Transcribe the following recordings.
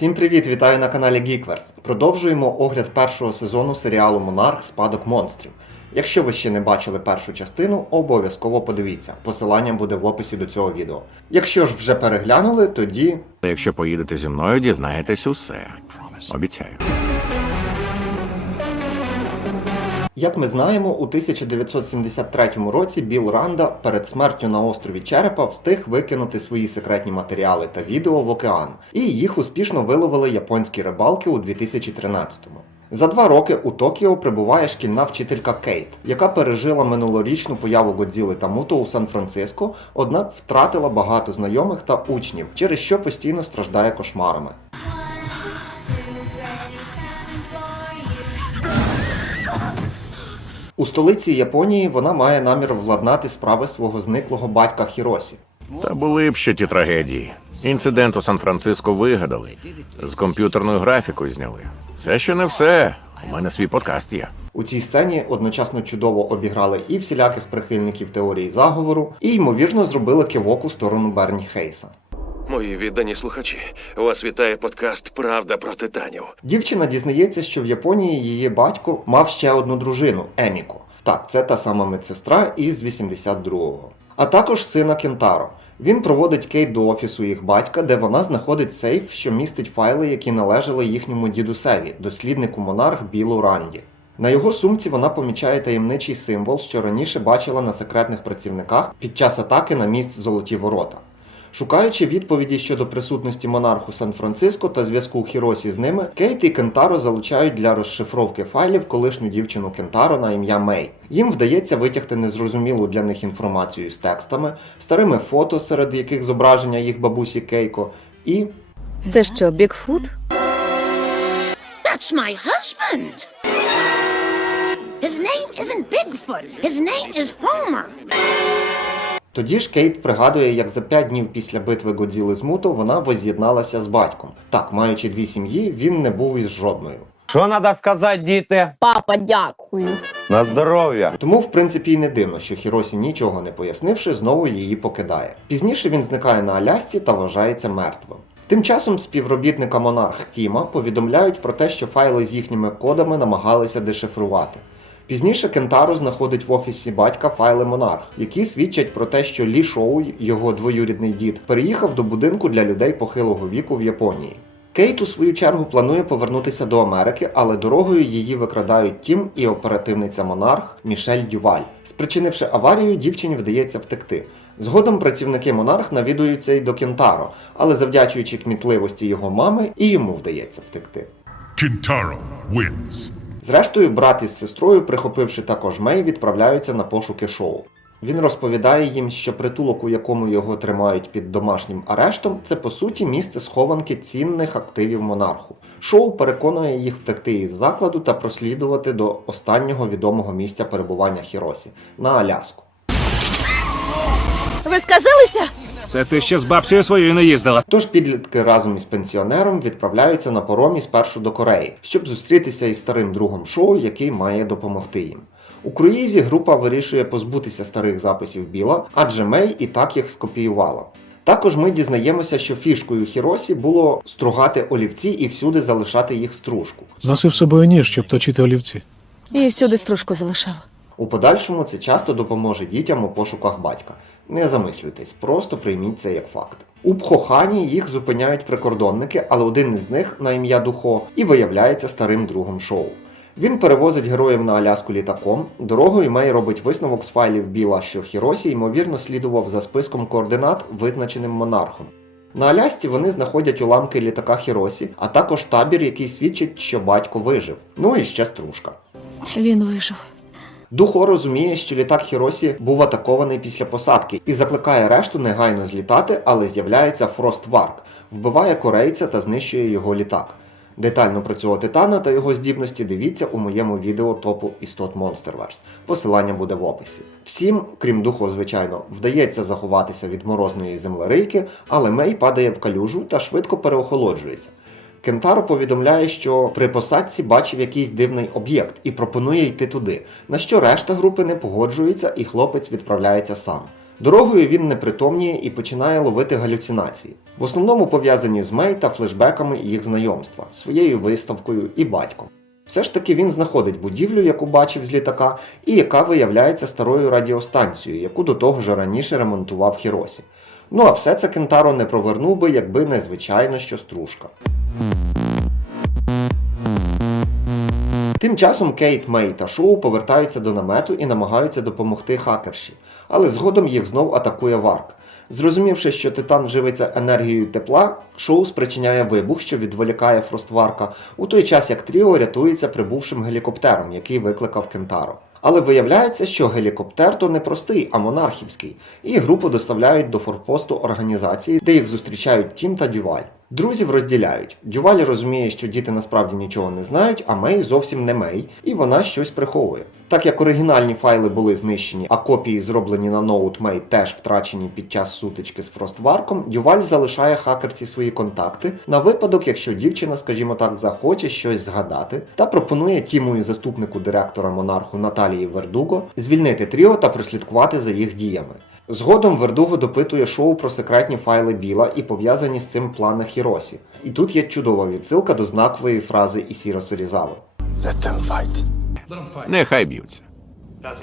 Всім привіт! Вітаю на каналі Geekverse. Продовжуємо огляд першого сезону серіалу Монарх Спадок монстрів. Якщо ви ще не бачили першу частину, обов'язково подивіться. Посилання буде в описі до цього відео. Якщо ж вже переглянули, тоді Якщо поїдете зі мною, дізнаєтесь усе. Обіцяю. Як ми знаємо, у 1973 році Біл Ранда перед смертю на острові Черепа встиг викинути свої секретні матеріали та відео в океан, і їх успішно виловили японські рибалки у 2013-му. За два роки у Токіо прибуває шкільна вчителька Кейт, яка пережила минулорічну появу Годзіли та Муто у Сан-Франциско, однак втратила багато знайомих та учнів, через що постійно страждає кошмарами. У столиці Японії вона має намір владнати справи свого зниклого батька Хіросі. Та були б ще ті трагедії. Інцидент у Сан-Франциско вигадали. З комп'ютерною графікою зняли. Це ще не все. У мене свій подкаст є. У цій сцені одночасно чудово обіграли і всіляких прихильників теорії заговору, і ймовірно зробили кивок у сторону Берні Хейса. Мої віддані слухачі, вас вітає подкаст Правда про титанів. Дівчина дізнається, що в Японії її батько мав ще одну дружину Еміко. Так, це та сама медсестра із 82-го. А також сина Кентаро. Він проводить Кейт до офісу їх батька, де вона знаходить сейф, що містить файли, які належали їхньому дідусеві, досліднику монарх Білу Ранді. На його сумці вона помічає таємничий символ, що раніше бачила на секретних працівниках під час атаки на міст Золоті Ворота. Шукаючи відповіді щодо присутності монарху Сан-Франциско та зв'язку Хіросі з ними, Кейт і Кентаро залучають для розшифровки файлів колишню дівчину Кентаро на ім'я Мей. Їм вдається витягти незрозумілу для них інформацію з текстами, старими фото, серед яких зображення їх бабусі Кейко, і Це що, Бігфут? That's my husband. His name isn't Bigfoot. His name is Homer. Тоді ж Кейт пригадує, як за п'ять днів після битви Годзіли з Муто вона воз'єдналася з батьком. Так, маючи дві сім'ї, він не був із жодною. Що треба сказати, діти? Папа, дякую. На здоров'я. Тому, в принципі, й не дивно, що Хіросі, нічого не пояснивши, знову її покидає. Пізніше він зникає на Алясці та вважається мертвим. Тим часом співробітника Монарх Тіма повідомляють про те, що файли з їхніми кодами намагалися дешифрувати. Пізніше Кентаро знаходить в офісі батька файли Монарх, які свідчать про те, що Лі Шоу, його двоюрідний дід, переїхав до будинку для людей похилого віку в Японії. Кейт у свою чергу планує повернутися до Америки, але дорогою її викрадають Тім і оперативниця Монарх Мішель Дюваль. Спричинивши аварію, дівчині вдається втекти. Згодом працівники Монарх навідуються й до Кентаро, але завдячуючи кмітливості його мами, і йому вдається втекти. Kintaro wins. Зрештою, брат із сестрою, прихопивши також Мей, відправляються на пошуки шоу. Він розповідає їм, що притулок, у якому його тримають під домашнім арештом, це по суті місце схованки цінних активів монарху. Шоу переконує їх втекти із закладу та прослідувати до останнього відомого місця перебування Хіросі на Аляску. Ви сказалися? Це ти ще з бабцею своєю не їздила. Тож підлітки разом із пенсіонером відправляються на поромі спершу до Кореї, щоб зустрітися із старим другом шоу, який має допомогти їм. У круїзі група вирішує позбутися старих записів Біла, адже Мей і так їх скопіювала. Також ми дізнаємося, що фішкою Хіросі було стругати олівці і всюди залишати їх стружку. Носив з собою ніж, щоб точити олівці. І всюди стружку залишав. У подальшому це часто допоможе дітям у пошуках батька. Не замислюйтесь, просто прийміть це як факт. У Пхохані їх зупиняють прикордонники, але один із них на ім'я Духо і виявляється старим другом шоу. Він перевозить героїв на Аляску літаком. Дорогою Мей робить висновок з файлів Біла, що Хіросі ймовірно слідував за списком координат, визначеним монархом. На Алясці вони знаходять уламки літака Хіросі, а також табір, який свідчить, що батько вижив. Ну і ще стружка. Він вижив. Духо розуміє, що літак Хіросі був атакований після посадки і закликає решту негайно злітати, але з'являється Фрост Варк, вбиває корейця та знищує його літак. Детально про цього титана та його здібності дивіться у моєму відео топу істот Monsterverse. Посилання буде в описі. Всім, крім духу, звичайно, вдається заховатися від морозної землерийки, але Мей падає в калюжу та швидко переохолоджується. Кентаро повідомляє, що при посадці бачив якийсь дивний об'єкт і пропонує йти туди, на що решта групи не погоджується і хлопець відправляється сам. Дорогою він непритомніє і починає ловити галюцинації, в основному пов'язані з Мей та флешбеками їх знайомства, своєю виставкою і батьком. Все ж таки він знаходить будівлю, яку бачив з літака, і яка виявляється старою радіостанцією, яку до того ж раніше ремонтував Хіросі. Ну а все це Кентаро не провернув би, якби не звичайно що стружка. Тим часом Кейт, Мей та Шоу повертаються до намету і намагаються допомогти хакерші, але згодом їх знов атакує Варк. Зрозумівши, що титан живиться енергією тепла, шоу спричиняє вибух, що відволікає Фростварка, у той час як Тріо рятується прибувшим гелікоптером, який викликав Кентаро. Але виявляється, що гелікоптер то не простий, а монархівський, і групу доставляють до форпосту організації, де їх зустрічають Тім та Дюваль. Друзів розділяють. Дюваль розуміє, що діти насправді нічого не знають, а Мей зовсім не Мей, і вона щось приховує. Так як оригінальні файли були знищені, а копії, зроблені на ноут Мей, теж втрачені під час сутички з Фростварком, Дюваль залишає хакерці свої контакти на випадок, якщо дівчина, скажімо так, захоче щось згадати, та пропонує Тіму і заступнику директора монарху Наталії Вердуго звільнити Тріо та прослідкувати за їх діями. Згодом Вердуго допитує шоу про секретні файли Біла і пов'язані з цим плани Хіросі. І тут є чудова відсилка до знакової фрази Ісіро Сорізави. Нехай б'ються.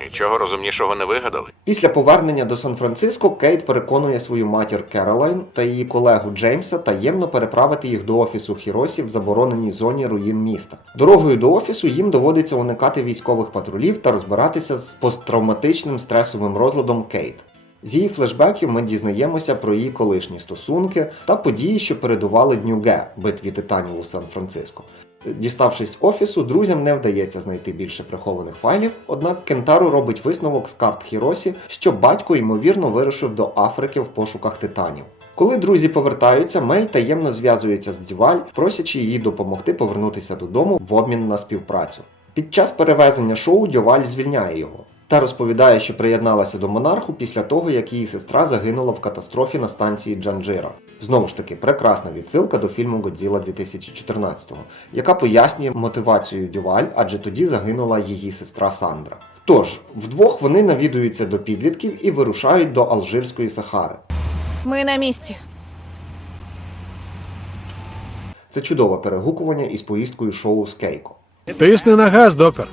Нічого розумнішого не вигадали. Після повернення до Сан-Франциско Кейт переконує свою матір Керолайн та її колегу Джеймса таємно переправити їх до офісу Хіросі в забороненій зоні руїн міста. Дорогою до офісу їм доводиться уникати військових патрулів та розбиратися з посттравматичним стресовим розладом Кейт. З її флешбеків ми дізнаємося про її колишні стосунки та події, що передували Дню Ге битві титанів у Сан-Франциско. Діставшись офісу, друзям не вдається знайти більше прихованих файлів, однак Кентару робить висновок з карт Хіросі, що батько ймовірно вирушив до Африки в пошуках титанів. Коли друзі повертаються, Мей таємно зв'язується з Дюваль, просячи її допомогти повернутися додому в обмін на співпрацю. Під час перевезення шоу Дюваль звільняє його та розповідає, що приєдналася до монарху після того, як її сестра загинула в катастрофі на станції Джанджира. Знову ж таки, прекрасна відсилка до фільму Годзіла 2014-го, яка пояснює мотивацію Дюваль, адже тоді загинула її сестра Сандра. Тож, вдвох вони навідуються до підлітків і вирушають до Алжирської Сахари. Ми на місці. Це чудове перегукування із поїздкою шоу з Кейко. Тисни на газ, доктор.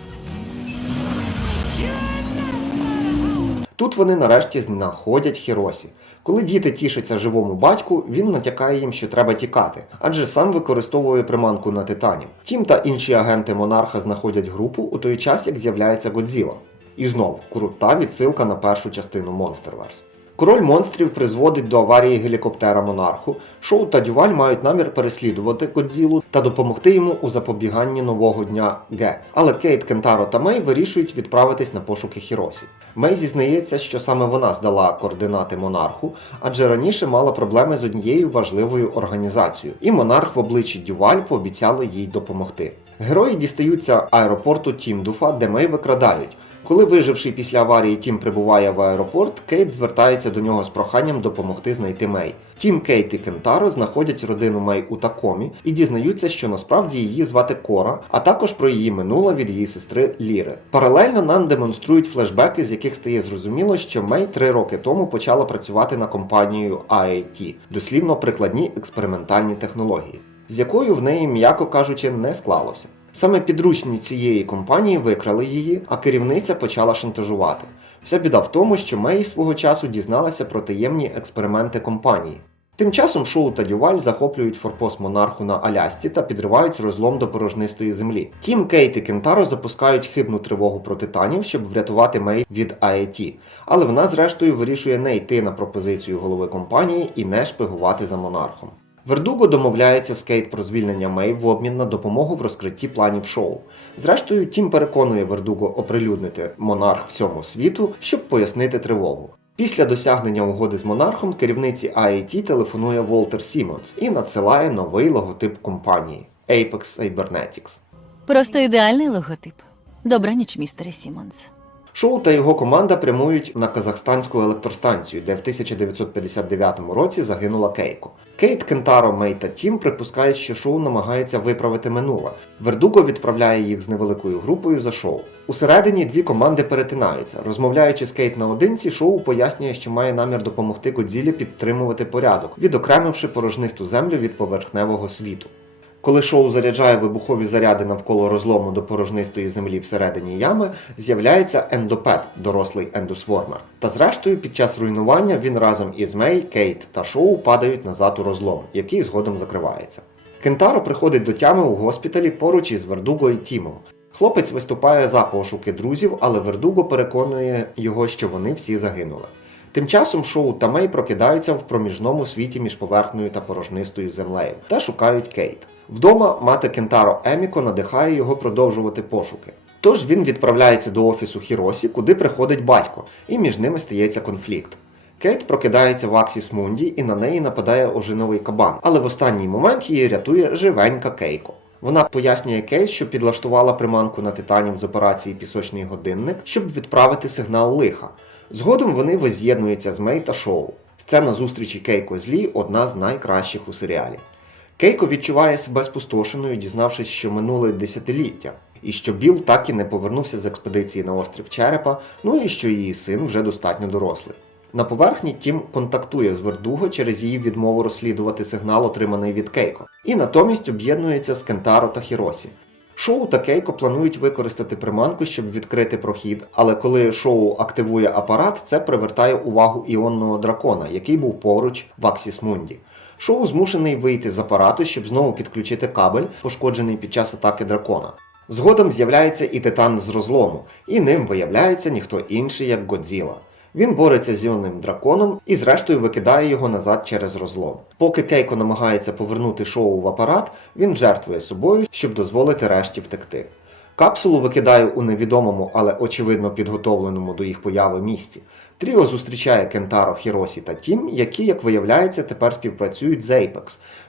Тут вони нарешті знаходять Хіросі. Коли діти тішаться живому батьку, він натякає їм, що треба тікати, адже сам використовує приманку на титанів. Тім та інші агенти монарха знаходять групу у той час, як з'являється Годзіла. І знов крута відсилка на першу частину Monsterverse. Король монстрів призводить до аварії гелікоптера монарху. Шоу та Дюваль мають намір переслідувати Годзілу та допомогти йому у запобіганні нового дня Ге. Але Кейт, Кентаро та Мей вирішують відправитись на пошуки Хіросі. Мей зізнається, що саме вона здала координати монарху, адже раніше мала проблеми з однією важливою організацією, і монарх в обличчі Дюваль пообіцяли їй допомогти. Герої дістаються аеропорту Тімдуфа, де Мей викрадають. Коли виживший після аварії Тім прибуває в аеропорт, Кейт звертається до нього з проханням допомогти знайти Мей. Тім, Кейт і Кентаро знаходять родину Мей у Такомі і дізнаються, що насправді її звати Кора, а також про її минуле від її сестри Ліри. Паралельно нам демонструють флешбеки, з яких стає зрозуміло, що Мей три роки тому почала працювати на компанію IAT, дослівно прикладні експериментальні технології, з якою в неї, м'яко кажучи, не склалося. Саме підручні цієї компанії викрали її, а керівниця почала шантажувати. Вся біда в тому, що Мей свого часу дізналася про таємні експерименти компанії. Тим часом Шоу та Дюваль захоплюють форпост монарху на Алясці та підривають розлом до порожнистої землі. Тім Кейт і Кентаро запускають хибну тривогу про титанів, щоб врятувати Мей від АЕТ. Але вона зрештою вирішує не йти на пропозицію голови компанії і не шпигувати за монархом. Вердуго домовляється з Кейт про звільнення Мей в обмін на допомогу в розкритті планів шоу. Зрештою, Тім переконує Вердуго оприлюднити монарх всьому світу, щоб пояснити тривогу. Після досягнення угоди з монархом керівниці IAT телефонує Волтер Сімонс і надсилає новий логотип компанії Apex Cybernetics. Просто ідеальний логотип. Добра ніч, містере Сімонс. Шоу та його команда прямують на казахстанську електростанцію, де в 1959 році загинула Кейко. Кейт, Кентаро, Мей та Тім припускають, що шоу намагається виправити минуле. Вердуго відправляє їх з невеликою групою за шоу. Усередині дві команди перетинаються. Розмовляючи з Кейт наодинці, шоу пояснює, що має намір допомогти Годзілі підтримувати порядок, відокремивши порожнисту землю від поверхневого світу. Коли шоу заряджає вибухові заряди навколо розлому до порожнистої землі всередині ями, з'являється ендопет, дорослий ендосвормер. Та зрештою, під час руйнування він разом із Мей, Кейт та шоу падають назад у розлом, який згодом закривається. Кентаро приходить до тями у госпіталі поруч із Вердуго і Тімом. Хлопець виступає за пошуки друзів, але Вердуго переконує його, що вони всі загинули. Тим часом шоу та Мей прокидаються в проміжному світі між поверхнею та порожнистою землею та шукають Кейт. Вдома мати Кентаро Еміко надихає його продовжувати пошуки. Тож він відправляється до офісу Хіросі, куди приходить батько, і між ними стається конфлікт. Кейт прокидається в Аксіс Мунді і на неї нападає ожиновий кабан, але в останній момент її рятує живенька Кейко. Вона пояснює Кейт, що підлаштувала приманку на титанів з операції Пісочний годинник, щоб відправити сигнал лиха. Згодом вони воз'єднуються з Мей та Шоу. Сцена зустрічі Кейко з Лі одна з найкращих у серіалі. Кейко відчуває себе спустошеною, дізнавшись, що минуле десятиліття, і що Біл так і не повернувся з експедиції на острів Черепа, ну і що її син вже достатньо дорослий. На поверхні Тім контактує з Вердуго через її відмову розслідувати сигнал, отриманий від Кейко, і натомість об'єднується з Кентаро та Хіросі. Шоу та Кейко планують використати приманку, щоб відкрити прохід, але коли шоу активує апарат, це привертає увагу іонного дракона, який був поруч в Аксіс Мунді. Шоу змушений вийти з апарату, щоб знову підключити кабель, пошкоджений під час атаки дракона. Згодом з'являється і титан з розлому, і ним виявляється ніхто інший, як Годзіла. Він бореться з іонним драконом і зрештою викидає його назад через розлом. Поки Кейко намагається повернути шоу в апарат, він жертвує собою, щоб дозволити решті втекти. Капсулу викидає у невідомому, але очевидно підготовленому до їх появи місці. Тріо зустрічає Кентаро, Хіросі та Тім, які, як виявляється, тепер співпрацюють з Apex.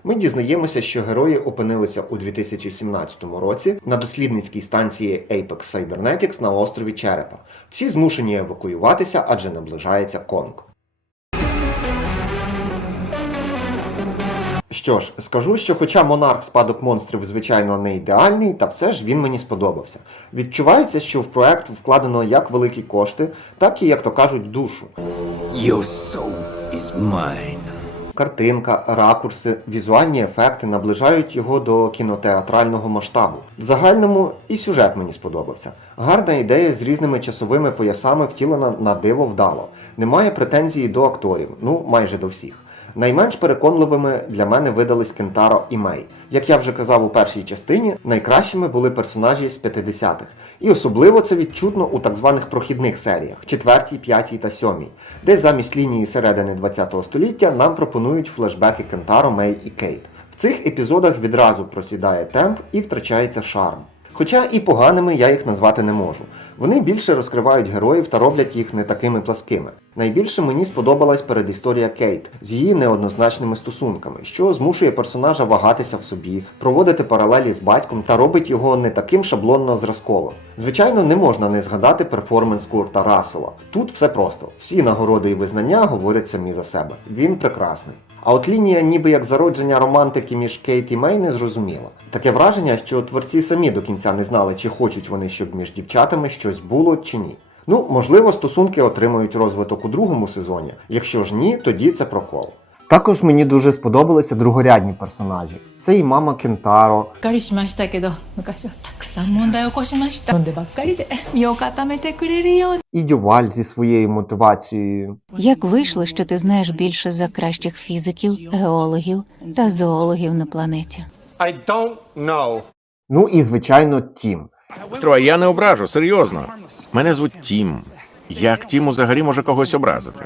Ми дізнаємося, що герої опинилися у 2017 році на дослідницькій станції Apex Cybernetics на острові Черепа. Всі змушені евакуюватися, адже наближається Конг. Що ж, скажу, що хоча монарх спадок монстрів, звичайно, не ідеальний, та все ж він мені сподобався. Відчувається, що в проект вкладено як великі кошти, так і, як то кажуть, душу. Your soul is mine. Картинка, ракурси, візуальні ефекти наближають його до кінотеатрального масштабу. В загальному і сюжет мені сподобався. Гарна ідея з різними часовими поясами втілена на диво вдало. Немає претензії до акторів, ну майже до всіх. Найменш переконливими для мене видались Кентаро і Мей. Як я вже казав у першій частині, найкращими були персонажі з 50-х. І особливо це відчутно у так званих прохідних серіях 4, 5 та 7, де замість лінії середини ХХ століття нам пропонують флешбеки Кентаро, Мей і Кейт. В цих епізодах відразу просідає темп і втрачається шарм. Хоча і поганими я їх назвати не можу. Вони більше розкривають героїв та роблять їх не такими пласкими. Найбільше мені сподобалась передісторія Кейт з її неоднозначними стосунками, що змушує персонажа вагатися в собі, проводити паралелі з батьком та робить його не таким шаблонно зразковим. Звичайно, не можна не згадати перформанс Курта Рассела. Тут все просто: всі нагороди і визнання говорять самі за себе. Він прекрасний. А от лінія, ніби як зародження романтики між Кейт і Мей не зрозуміла. Таке враження, що творці самі до кінця не знали, чи хочуть вони, щоб між дівчатами щось було чи ні. Ну, можливо, стосунки отримують розвиток у другому сезоні. Якщо ж ні, тоді це прокол. Також мені дуже сподобалися другорядні персонажі. Це і мама Кентаро. І Дюваль зі своєю мотивацією. Як вийшло, що ти знаєш більше за кращих фізиків, геологів та зоологів на планеті? I don't know. Ну і звичайно, тім. Строй, я не ображу, серйозно. Мене звуть Тім. Як Тім взагалі може когось образити?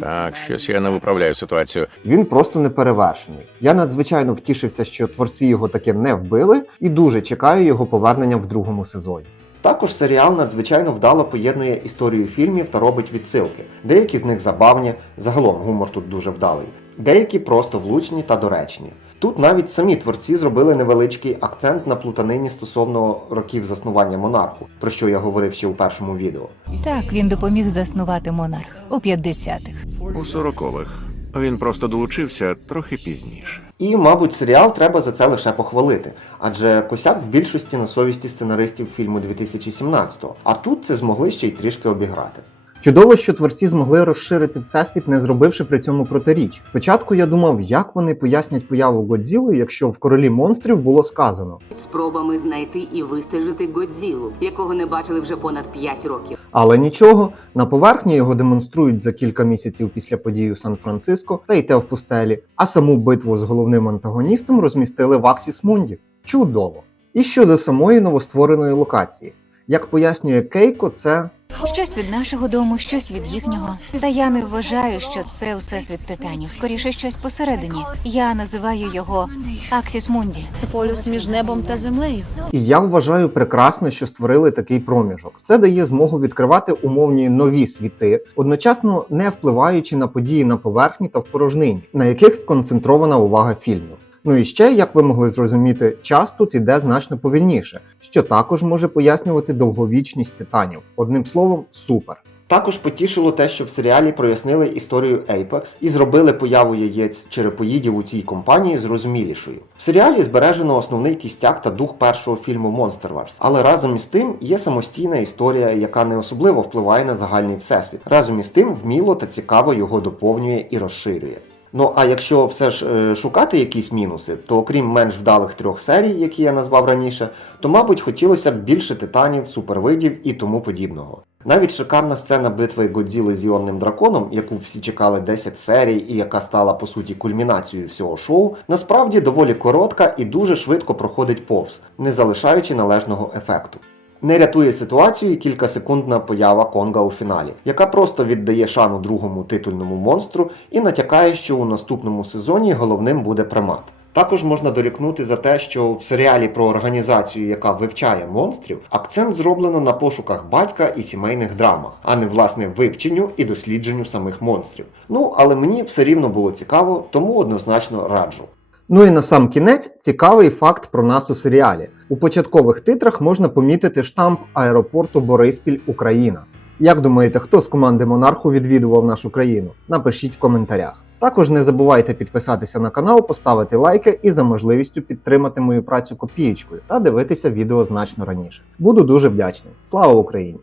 Так, щось я не виправляю ситуацію. Він просто неперевершений. Я надзвичайно втішився, що творці його таки не вбили, і дуже чекаю його повернення в другому сезоні. Також серіал надзвичайно вдало поєднує історію фільмів та робить відсилки. Деякі з них забавні, загалом гумор тут дуже вдалий, деякі просто влучні та доречні. Тут навіть самі творці зробили невеличкий акцент на плутанині стосовно років заснування монарху, про що я говорив ще у першому відео. Так, він допоміг заснувати монарх у 50-х. У сорокових. Він просто долучився трохи пізніше. І, мабуть, серіал треба за це лише похвалити, адже косяк в більшості на совісті сценаристів фільму 2017-го, а тут це змогли ще й трішки обіграти. Чудово, що творці змогли розширити всесвіт, не зробивши при цьому протиріч. Спочатку я думав, як вони пояснять появу Годзіли, якщо в королі монстрів було сказано. спробами знайти і вистежити Годзілу, якого не бачили вже понад 5 років. Але нічого, на поверхні його демонструють за кілька місяців після подій у Сан-Франциско та й те в пустелі, а саму битву з головним антагоністом розмістили в Аксіс Мунді. Чудово! І щодо самої новоствореної локації. Як пояснює Кейко, це Щось від нашого дому, щось від їхнього. Та я не вважаю, що це всесвіт титанів. Скоріше щось посередині. Я називаю його Аксіс Мунді. Полюс між небом та землею. І я вважаю прекрасно, що створили такий проміжок. Це дає змогу відкривати умовні нові світи, одночасно не впливаючи на події на поверхні та в порожнині, на яких сконцентрована увага фільму. Ну і ще, як ви могли зрозуміти, час тут іде значно повільніше, що також може пояснювати довговічність титанів. Одним словом, супер. Також потішило те, що в серіалі прояснили історію Apex і зробили появу яєць черепоїдів у цій компанії зрозумілішою. В серіалі збережено основний кістяк та дух першого фільму Monsterverse, але разом із тим є самостійна історія, яка не особливо впливає на загальний всесвіт. Разом із тим вміло та цікаво його доповнює і розширює. Ну а якщо все ж е, шукати якісь мінуси, то окрім менш вдалих трьох серій, які я назвав раніше, то мабуть хотілося б більше титанів, супервидів і тому подібного. Навіть шикарна сцена битви Годзіли з іонним драконом, яку всі чекали 10 серій і яка стала по суті кульмінацією всього шоу, насправді доволі коротка і дуже швидко проходить повз, не залишаючи належного ефекту. Не рятує ситуацію і кількасекундна поява Конга у фіналі, яка просто віддає шану другому титульному монстру і натякає, що у наступному сезоні головним буде примат. Також можна дорікнути за те, що в серіалі про організацію, яка вивчає монстрів, акцент зроблено на пошуках батька і сімейних драмах, а не власне вивченню і дослідженню самих монстрів. Ну але мені все рівно було цікаво, тому однозначно раджу. Ну і на сам кінець цікавий факт про нас у серіалі. У початкових титрах можна помітити штамп аеропорту Бориспіль Україна. Як думаєте, хто з команди Монарху відвідував нашу країну? Напишіть в коментарях. Також не забувайте підписатися на канал, поставити лайки і за можливістю підтримати мою працю копієчкою та дивитися відео значно раніше. Буду дуже вдячний. Слава Україні!